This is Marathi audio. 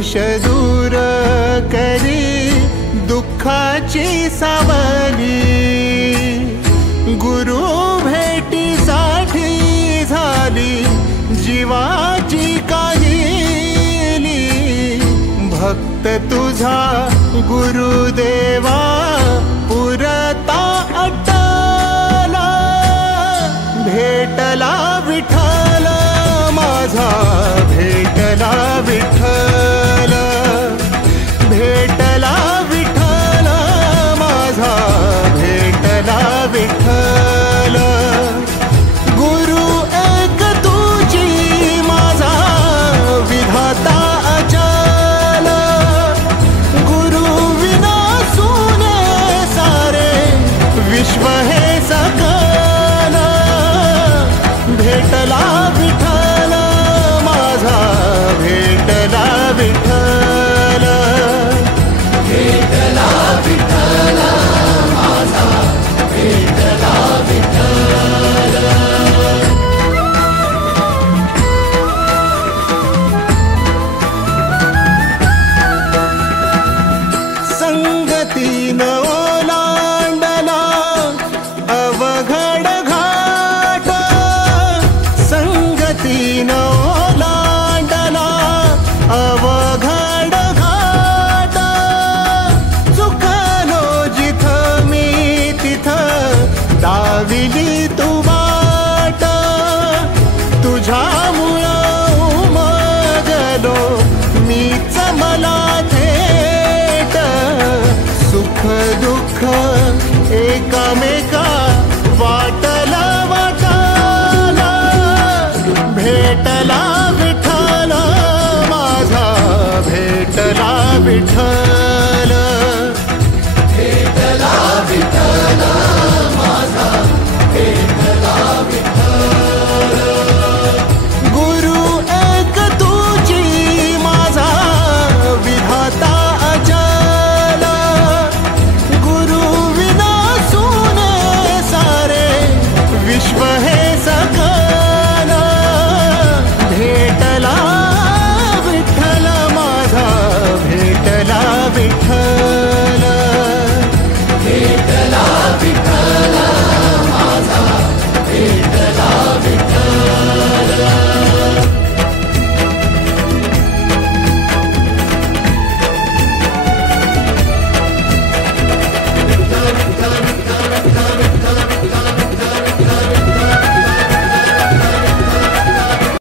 वर्ष दूर करी दुःखाची सावली, गुरु भेटीसाठी झाली जीवाची काहिली। भक्त तुझा गुरुदेवा पुरता अटला, भेटला विठ्ठल माझा, भेटला विठ्ठल, भेटला विठ्ठल माझा, भेटला विठ्ठल। गुरु एक तुझी माझा विधाता अचल, गुरु विना सुने सारे विश्व हे सकल। भेटला विठ्ठल माझा, भेटला विठ्ठल, भेटला विठ्ठल माझा, भेटला विठ्ठल। संगतीन ओलांडला अवघड घाट, संगतीन ओलांडला अवघड घाट। चुकलो जिथं मी तिथं दाविली तू वाट, तुझ्यामुळं उमगलो मीच मला थेट। सुख दुःख एकामेका